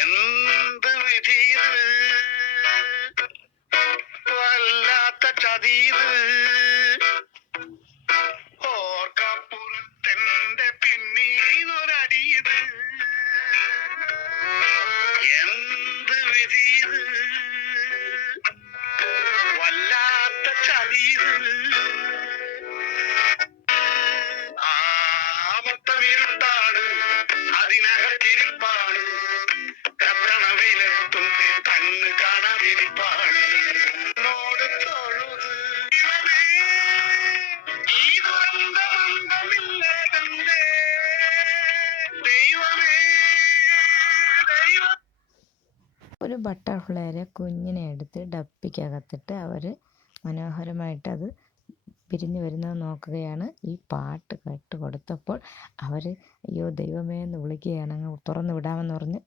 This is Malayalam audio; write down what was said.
എന്ത് വിധീത്, വല്ലാത്ത ചതീത്, ഓർക്കപ്പുറത്തെന്റെ പിന്നീന്നൊരടിയത്. എന്ത് വിധീത്, വല്ലാത്ത ചതീത്, ആപത്തമിരുട്ടാണ്, അതിനകത്തിരിപ്പാണ്, കത്തണവയിലെത്തും കണ്ണ് കാണാതിരിപ്പാണ്. നോട് തൊഴുത് ദൈവമേ, ഈ ദുരന്തമന്തമില്ലേതന്തേ, ദൈവമേ, ദൈവം. ഒരു ബട്ടർഫ്ലൈയുടെ കുഞ്ഞിനെ എടുത്ത് ഡപ്പിക്കകത്തിട്ട് അവർ മനോഹരമായിട്ട് അത് പിരിഞ്ഞു വരുന്നത് നോക്കുകയാണ്. ഈ പാട്ട് കേട്ട് കൊടുത്തപ്പോൾ അവർ അയ്യോ ദൈവമേ എന്ന് വിളിക്കുകയാണ്. അങ്ങ് തുറന്നു വിടാമെന്ന് പറഞ്ഞ്